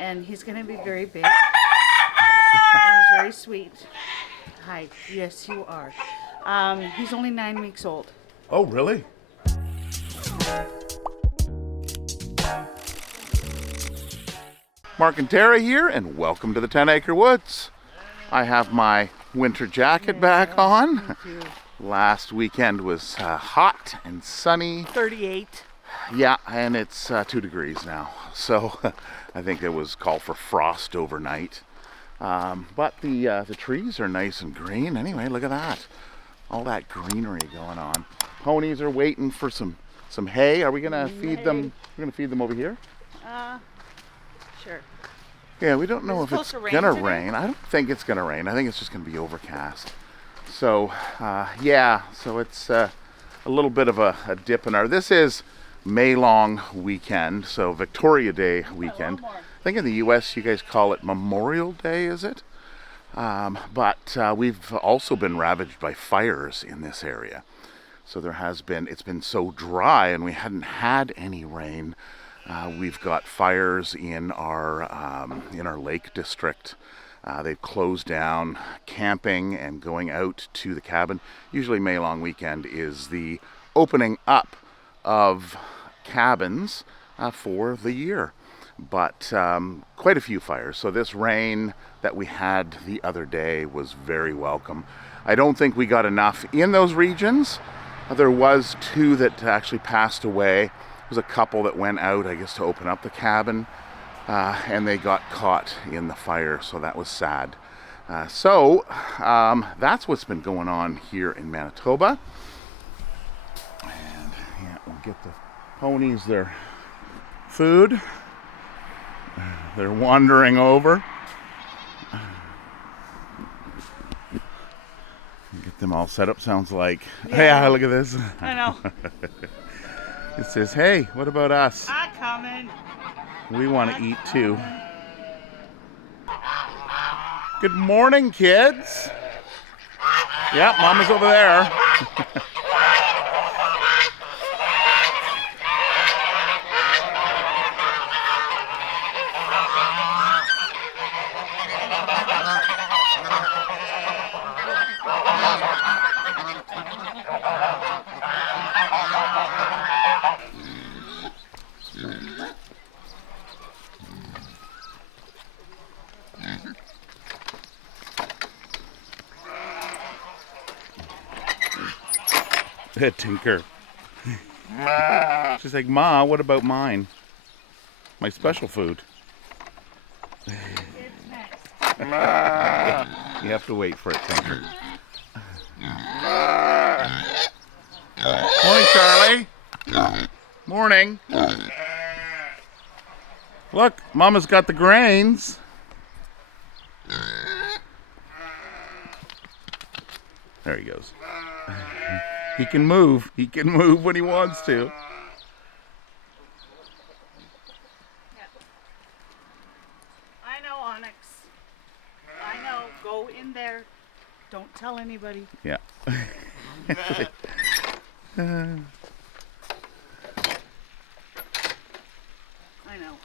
and he's going to be very big. And he's very sweet. Hi. Yes, you are. He's only 9 weeks old. Oh, really? Mark and Tara here, and welcome to the 10 Acre Woods. I have my winter jacket back on. Last weekend was hot and sunny. 38. Yeah, and it's 2 degrees now. So I think it was called for frost overnight. But the trees are nice and green. Anyway, look at that. All that greenery going on. Ponies are waiting for some hay. Are we gonna feed them? We're gonna feed them over here? Sure. Yeah, we don't know if it's gonna rain. Today? I don't think it's gonna rain. I think it's just gonna be overcast. So yeah, so it's a little bit of a dip in our. This is May long weekend, so Victoria Day weekend. I think in the U.S. you guys call it Memorial Day, is it? But we've also been ravaged by fires in this area. So it's been so dry, and we hadn't had any rain. We've got fires in our lake district. They've closed down camping and going out to the cabin. Usually May long weekend is the opening up of cabins for the year. But quite a few fires. So this rain that we had the other day was very welcome. I don't think we got enough in those regions. There was 2 that actually passed away. There was a couple that went out, I guess, to open up the cabin, and they got caught in the fire, so that was sad. So that's what's been going on here in Manitoba. And yeah, we'll get the ponies their food. They're wandering over. Get them all set up. Sounds like, yeah, look at this. I know. It says, hey, what about us? I'm coming. We want to eat too. Good morning, kids. Yeah, Mama's over there. Tinker. She's like, Ma, what about mine? My special food. You have to wait for it, Tinker. Morning, Charlie. Morning. Look, Mama's got the grains. There he goes. He can move. He can move when he wants to. I know, Onyx. I know. Go in there. Don't tell anybody. Yeah. I know.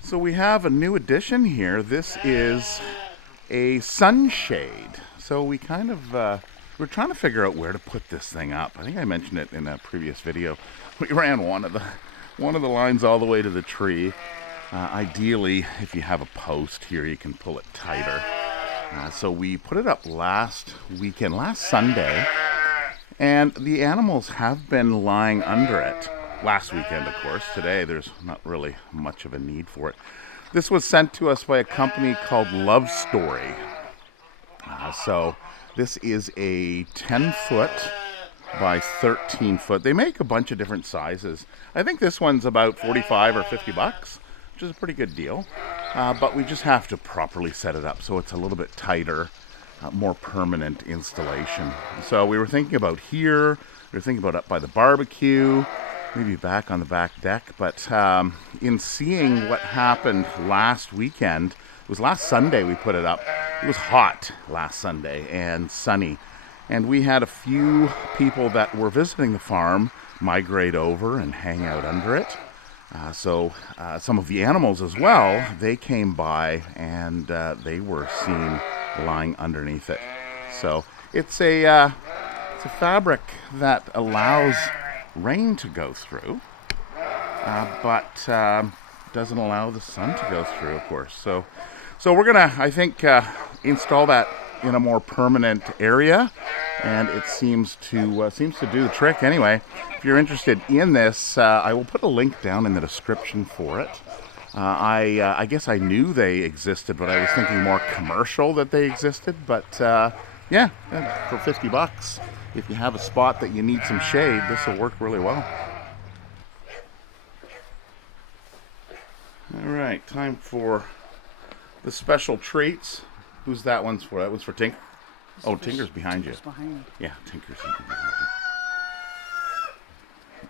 So we have a new addition here. This is a sunshade. So we kind of we're trying to figure out where to put this thing up. I think I mentioned it in a previous video. We ran one of the lines all the way to the tree. Ideally, if you have a post here, you can pull it tighter. So we put it up last Sunday, and the animals have been lying under it. Last weekend, of course. Today, there's not really much of a need for it. This was sent to us by a company called Love Story. So this is a 10-foot by 13-foot. They make a bunch of different sizes. I think this one's about 45 or 50 bucks, which is a pretty good deal. But we just have to properly set it up so it's a little bit tighter, more permanent installation. So we were thinking about here. We were thinking about up by the barbecue, maybe back on the back deck. But in seeing what happened last weekend, it was last Sunday we put it up. It was hot last Sunday and sunny. And we had a few people that were visiting the farm migrate over and hang out under it. So some of the animals as well, they came by and they were seen lying underneath it. So it's a fabric that allows rain to go through, but doesn't allow the sun to go through, of course. So we're gonna, I think, install that in a more permanent area, and it seems to do the trick. Anyway, if you're interested in this, I will put a link down in the description for it. I guess I knew they existed, but I was thinking more commercial that they existed. But yeah, for $50, if you have a spot that you need some shade, this will work really well. All right, time for the special treats. Who's that one's for? That one's for Tink. Oh, Tinker's behind you. Behind me. Yeah, Tinker's behind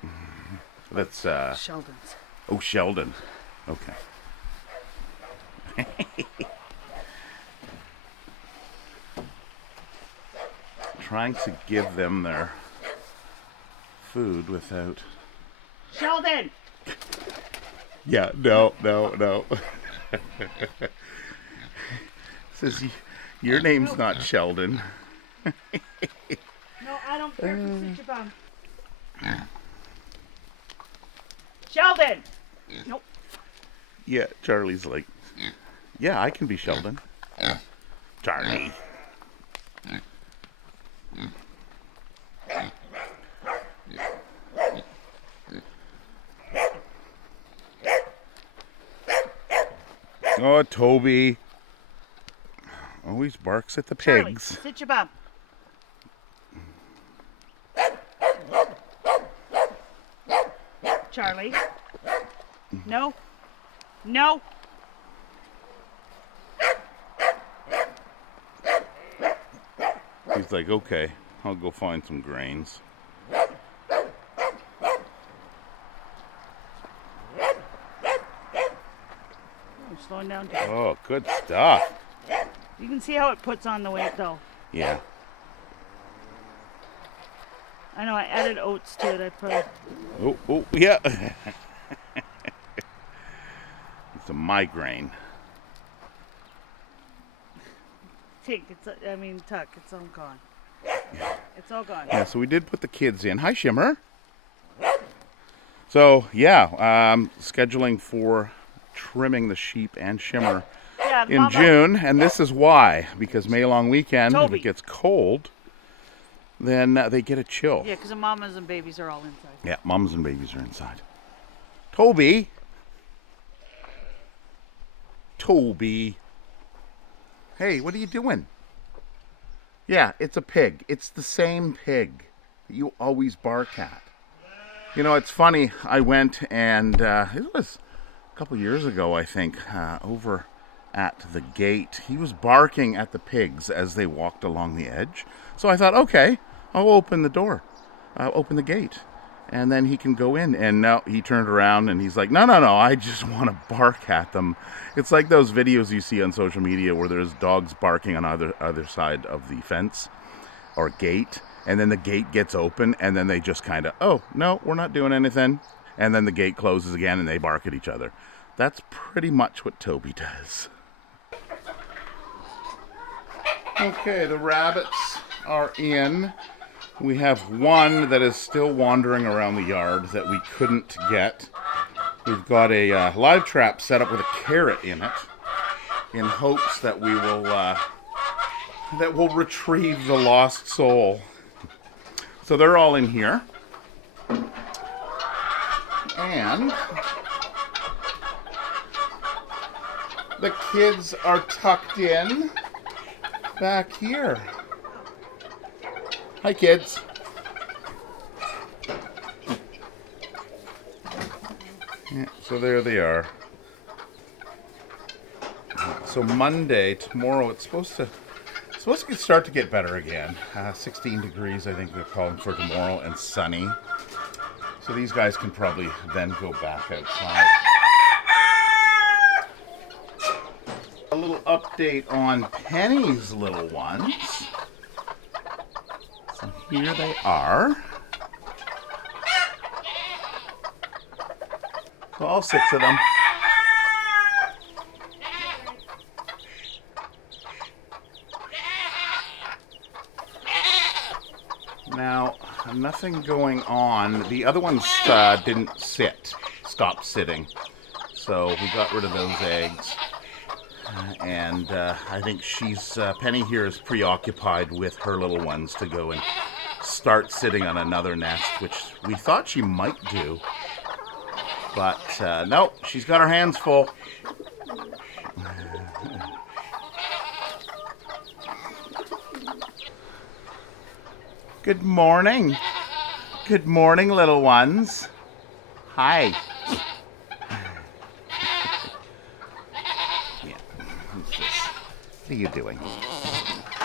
you. That's Sheldon's. Oh, Sheldon. Okay. Trying to give them their food without. Sheldon! Yeah, no. Says your name's not Sheldon. No, I don't care if you sit your bum. Sheldon! Nope. Yeah, Charlie's like, yeah, I can be Sheldon. Charlie. Oh, Toby. Always barks at the pigs. Charlie, sit your bum. Charlie. No. No. He's like, okay, I'll go find some grains. I'm slowing down too. Oh, good stuff. You can see how it puts on the weight though. Yeah. I know I added oats to it. I put. Oh, yeah. It's a migraine. Tuck, it's all gone. It's all gone. Yeah, so we did put the kids in. Hi, Shimmer. So, yeah, scheduling for trimming the sheep and Shimmer Yeah, in Mama. June. And this is why. Because May long weekend, Toby. if it gets cold, then they get a chill. Yeah, because the mamas and babies are all inside. Yeah, moms and babies are inside. Toby. Hey, what are you doing? Yeah, it's a pig. It's the same pig that you always bark at. You know, it's funny. I went and it was a couple years ago, I think, over at the gate. He was barking at the pigs as they walked along the edge. So I thought, okay, I'll open the door. Open the gate. And then he can go in. And no, he turned around and he's like, no, I just want to bark at them. It's like those videos you see on social media where there's dogs barking on either side of the fence or gate. And then the gate gets open and then they just kind of, oh, no, we're not doing anything. And then the gate closes again and they bark at each other. That's pretty much what Toby does. Okay, the rabbits are in. We have one that is still wandering around the yard that we couldn't get. We've got a live trap set up with a carrot in it in hopes that we will retrieve the lost soul. So they're all in here. And the kids are tucked in back here. Hi, kids. Yeah, so there they are. So Monday, tomorrow, it's supposed to start to get better again. 16 degrees, I think they're calling for tomorrow, and sunny. So these guys can probably then go back outside. A little update on Penny's little ones. So here they are. So all 6 of them. Now, nothing going on. The other ones didn't stop sitting. So we got rid of those eggs. And I think Penny here is preoccupied with her little ones to go and start sitting on another nest, which we thought she might do. But no, she's got her hands full. Good morning. Good morning, little ones. Hi. Yeah. What are you doing?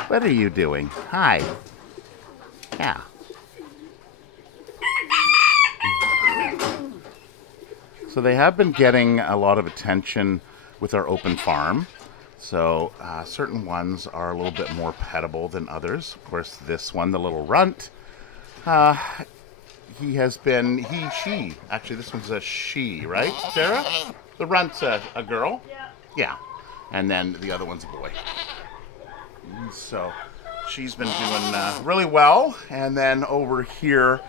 What are you doing? Hi. Yeah. So they have been getting a lot of attention with our open farm. So certain ones are a little bit more pettable than others. Of course, this one, the little runt, she. Actually, this one's a she, right, Sarah? The runt's a girl? Yeah. Yeah. And then the other one's a boy. So she's been doing really well. And then over here,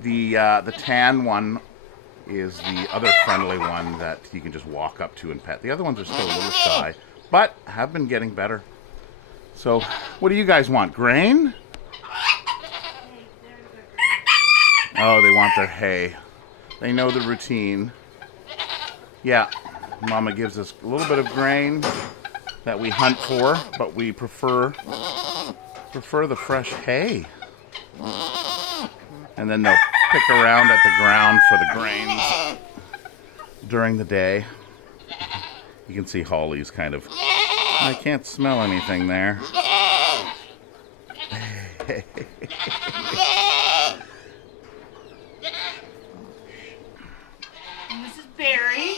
the tan one is the other friendly one that you can just walk up to and pet. The other ones are still a little shy, but have been getting better. So, what do you guys want? Grain? Oh, they want their hay. They know the routine. Yeah, Mama gives us a little bit of grain that we hunt for, but we prefer the fresh hay. And then they'll pick around at the ground for the grains during the day. You can see Holly's kind of, I can't smell anything there. And this is Barry.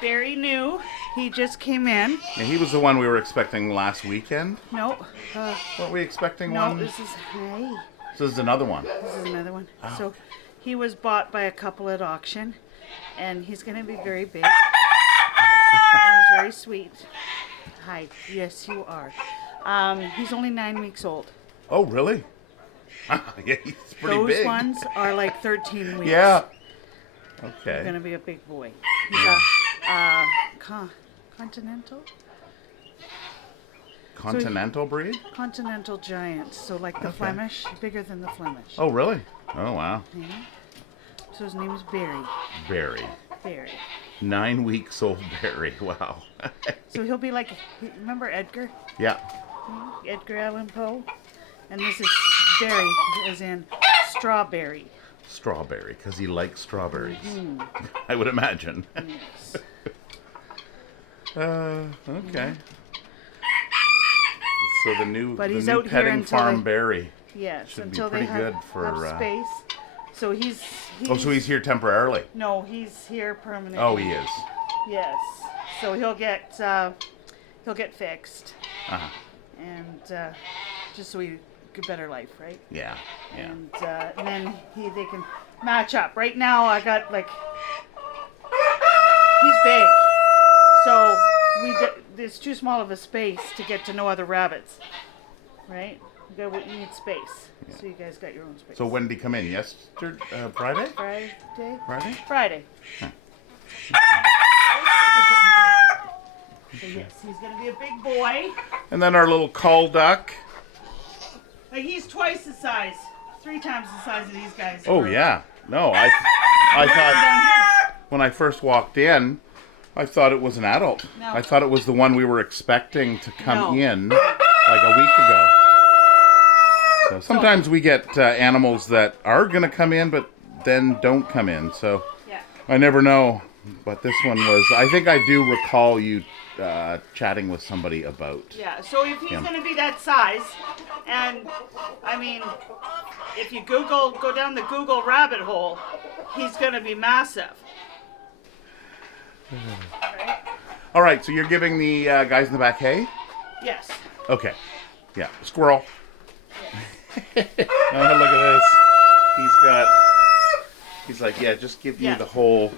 Barry new. He just came in. Yeah, he was the one we were expecting last weekend. No. Weren't we expecting No, one? this is hey. So this is another one. This is another one. Oh. So he was bought by a couple at auction, and he's going to be very big. And he's very sweet. Hi. Yes, you are. He's only 9 weeks old. Oh, really? Yeah, he's pretty Those big. ones are like 13 weeks. Yeah. He's Okay. going to be a big boy. He's a Continental? Continental breed? Continental Giant. So like the Okay. Flemish, bigger than the Flemish. Oh, really? Oh, wow. Yeah. So his name is Barry. Barry. Barry. 9 weeks old Barry. Wow. So he'll be like, remember Edgar? Yeah. Edgar Allan Poe? And this is Barry, as in strawberry. Strawberry, because he likes strawberries. Mm. I would imagine. Yes. Okay. So the new, But the he's new out here petting until farm they- Barry. Yes, Should be until they pretty have, good for, have space. So he's Oh, so he's here temporarily. no, he's here permanently. Oh, he is. Yes. So he'll get fixed, Uh-huh. and just so he get a better life, right? Yeah. Yeah. And then they can match up. Right now, I got like he's big, so it's too small of a space to get to know other rabbits, right? You need space, so you guys got your own space. So when did he come in? Yesterday? Friday? Friday. Friday? Friday. Huh. So yes, he's gonna be a big boy. And then our little call duck. Like he's twice the size, 3 times the size of these guys. Oh, yeah. No, I thought when I first walked in, I thought it was an adult. No. I thought it was the one we were expecting to come No. in like a week ago. So sometimes we get animals that are going to come in, but then don't come in. So Yeah. I never know. But this one was, I think I do recall you chatting with somebody about. Yeah, so if he's Yeah. going to be that size, and I mean, if you go down the Google rabbit hole, he's going to be massive. Right? All right, so you're giving the guys in the back hay? Yes. Okay. Yeah, squirrel. Oh, look at this. He's like, yeah, just give you Yeah. the whole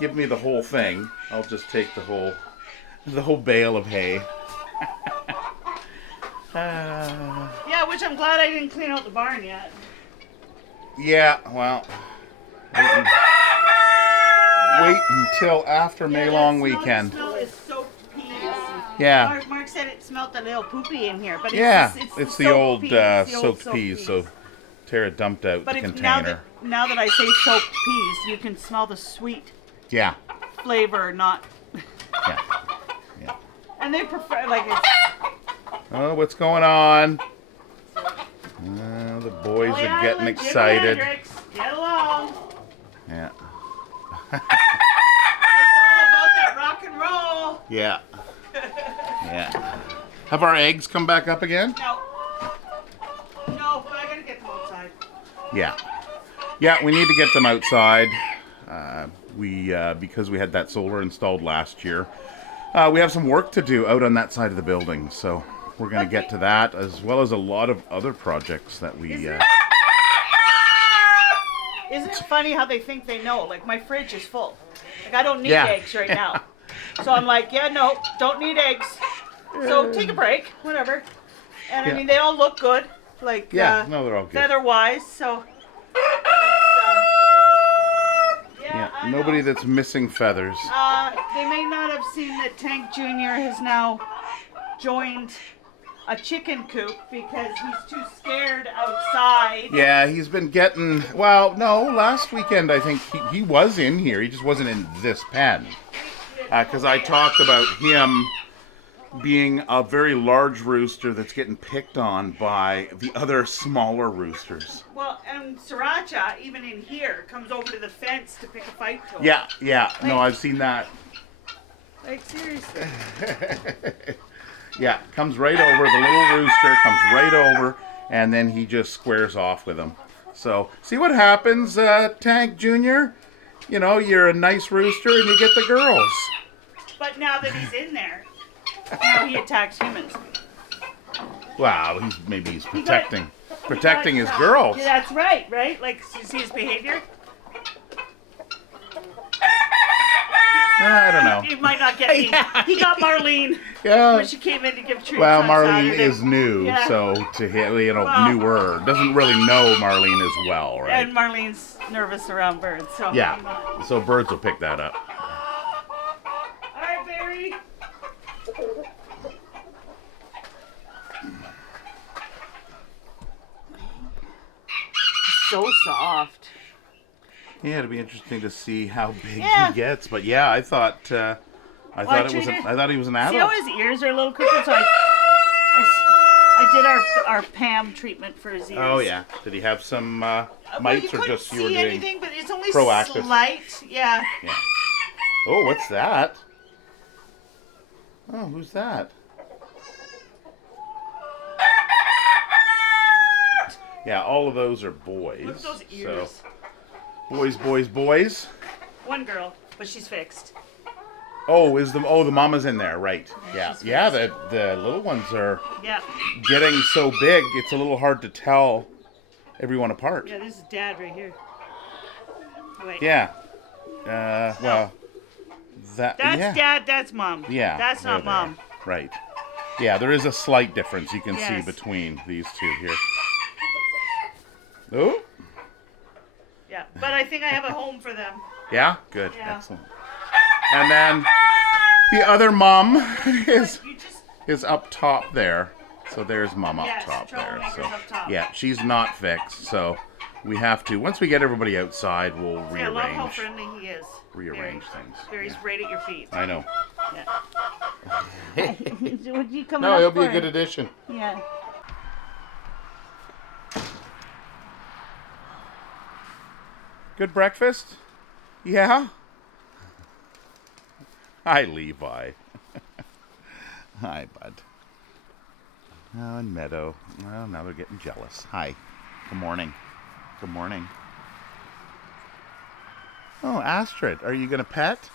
give me the whole thing, I'll just take the whole bale of hay. Yeah, which I'm glad I didn't clean out the barn yet. Yeah, well, wait until after May long weekend. The smell is soaked peas. Yeah. Mark said it smelled a little poopy in here, but It's the old soaked soaked peas. So Tara dumped out but the if, container. now that I say soaked peas, you can smell the sweet Yeah. flavor, not. Yeah. Yeah. And they prefer it's. Oh, what's going on? The boys Kelly are getting Island, Jimi excited. Hendrix, get along. Yeah. It's all about that rock and roll. Yeah. Yeah. Have our eggs come back up again? No, but I gotta get them outside. Yeah. Yeah, we need to get them outside. Because we had that solar installed last year. We have some work to do out on that side of the building, so we're going to get to that, as well as a lot of other projects that we... Isn't it funny how they think they know? Like, my fridge is full. Like, I don't need eggs right now. So I'm like, yeah, no, don't need eggs. So take a break, whatever. And I mean, they all look good. Like, no, they're all good. Feather-wise, so... Yeah, nobody that's missing feathers. They may not have seen that Tank Jr. has now joined a chicken coop because he's too scared outside. Yeah, he's been getting... Well, no, last weekend I think he was in here. He just wasn't in this pen. Because I talked about him being a very large rooster that's getting picked on by the other smaller roosters. Well, and Sriracha, even in here, comes over to the fence to pick a fight to him. Yeah. No, I've seen that. Like, seriously. Yeah, comes right over. The little rooster comes right over, and then he just squares off with him. So, see what happens, Tank Jr.? You know, you're a nice rooster and you get the girls. But now that he's in there, now he attacks humans. Wow, maybe he's protecting his girls. Yeah, that's right? Like, you see his behavior? I don't know. He might not get me. He got Marlene when she came in to give treats. Well, on Marlene Saturday. is new, so to him, newer. Doesn't really know Marlene as well, right? And Marlene's nervous around birds, so. Yeah, so birds will pick that up. All right, Barry. So soft. Yeah, it'll be interesting to see how big he gets. But yeah, I thought he was an adult. See how his ears are a little crooked, so I did our Pam treatment for his ears. Oh yeah. Did he have some mites, or just you were doing anything, but it's only proactive? Slight. Yeah. Oh, what's that? Oh, who's that? Yeah, all of those are boys. Look at those ears. So, boys. One girl, but she's fixed. Oh, the mama's in there, right? Yeah. The little ones are getting so big, it's a little hard to tell everyone apart. Yeah, this is Dad right here. Wait. Yeah. Well, that's Dad. That's Mom. Yeah. That's not Mom. Right. Yeah, there is a slight difference you can see between these two here. Oh. Yeah, but I think I have a home for them. Yeah? Good. Yeah. Excellent. And then the other mom is up top there. So there's Mom up top there. So up top. yeah, she's not fixed. So we have to, once we get everybody outside, we'll rearrange. Yeah, I love how friendly he is. Rearrange things. Barry's right at your feet. I know. Yeah. Would you come No, it'll be a good addition. Yeah. Good breakfast? Yeah? Hi, Levi. Hi, bud. Oh, and Meadow. Well, now they're getting jealous. Hi. Good morning. Good morning. Oh, Astrid, are you going to pet?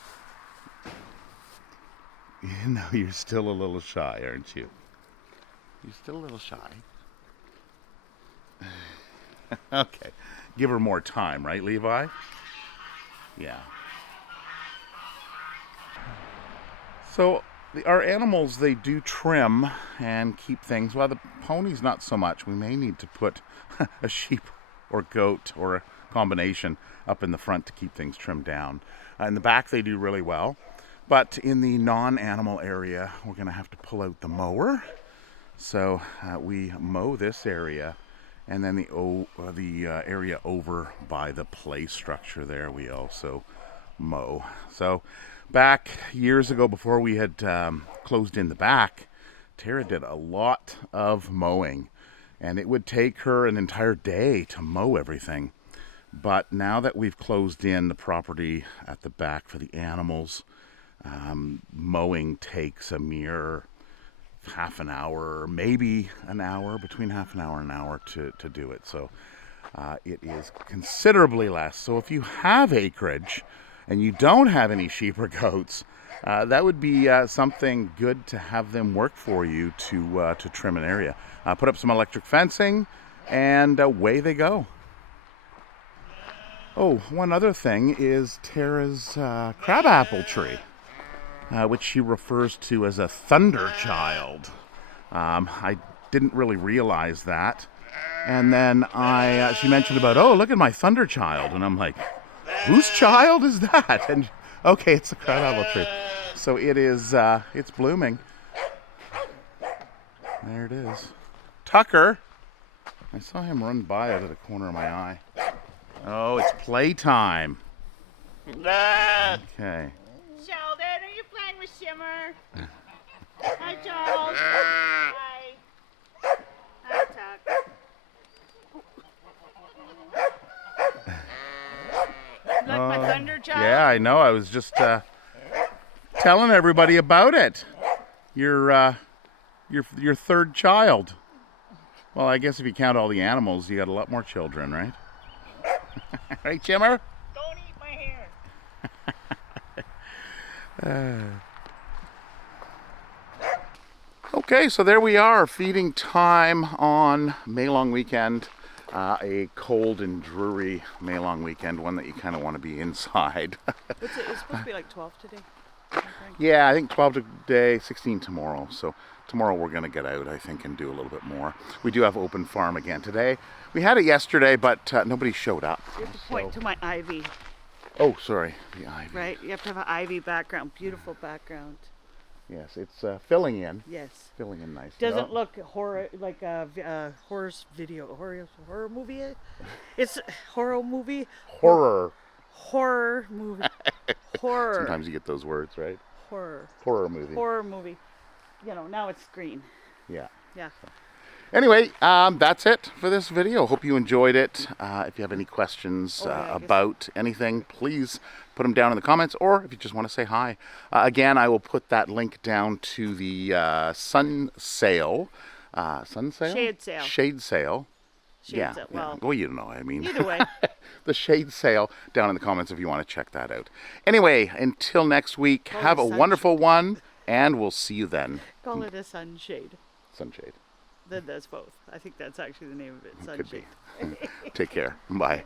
No, you're still a little shy, aren't you? You're still a little shy. Okay. Give her more time, right, Levi? Yeah. So our animals, they do trim and keep things. Well, the ponies not so much. We may need to put a sheep or goat or a combination up in the front to keep things trimmed down. In the back they do really well, but in the non-animal area we're going to have to pull out the mower. So we mow this area, and then the area over by the play structure there we also mow. So back years ago, before we had closed in the back, Tara did a lot of mowing, and it would take her an entire day to mow everything. But now that we've closed in the property at the back for the animals, mowing takes a mere half an hour, maybe an hour, between half an hour and an hour to do it. So it is considerably less. So if you have acreage and you don't have any sheep or goats, that would be something good to have them work for you to trim an area. Put up some electric fencing, and away they go. Oh, one other thing is Tara's crabapple tree, which she refers to as a thunder child. I didn't really realize that. And then she mentioned about, oh, look at my thunder child. And I'm like, whose child is that? And okay, it's a crabapple tree. So it is, it's blooming. There it is. Tucker. I saw him run by out of the corner of my eye. Oh, it's playtime. Okay. Sheldon, are you playing with Shimmer? Hi, Charles. Hi. Hi, Tuck. Like my thunder child? Yeah, I know. I was just telling everybody about it. Your third child. Well, I guess if you count all the animals, you got a lot more children, right? Right, Jimmer? Don't eat my hair. Okay, so there we are, feeding time on May long weekend. A cold and dreary May long weekend, one that you kind of want to be inside. It's supposed to be like 12 today. Yeah, I think 12 today, 16 tomorrow. So tomorrow we're going to get out, I think, and do a little bit more. We do have open farm again today. We had it yesterday, but nobody showed up. You have to point to my ivy. Oh, sorry, the ivy. Right, you have to have an ivy background, beautiful background. Yes, it's filling in. Yes. Filling in nice. Doesn't look horror like a horror video, horror movie. It's horror movie. Horror. Horror movie. Horror. Sometimes you get those words, right? Horror. Horror movie. Horror movie. You know, now it's green. Yeah. Yeah. Anyway, that's it for this video. Hope you enjoyed it. If you have any questions about anything, please put them down in the comments, or if you just want to say hi. Again, I will put that link down to the sun sale. Sun sale? Shade sale. Shade sale. Shade sale. Well, you know what I mean. Either way. The shade sale down in the comments if you want to check that out. Anyway, until next week, have a wonderful one, and we'll see you then. Call it a sunshade. Sunshade. Then that's both. I think that's actually the name of it. Could Sunshade. be. Take care. Bye.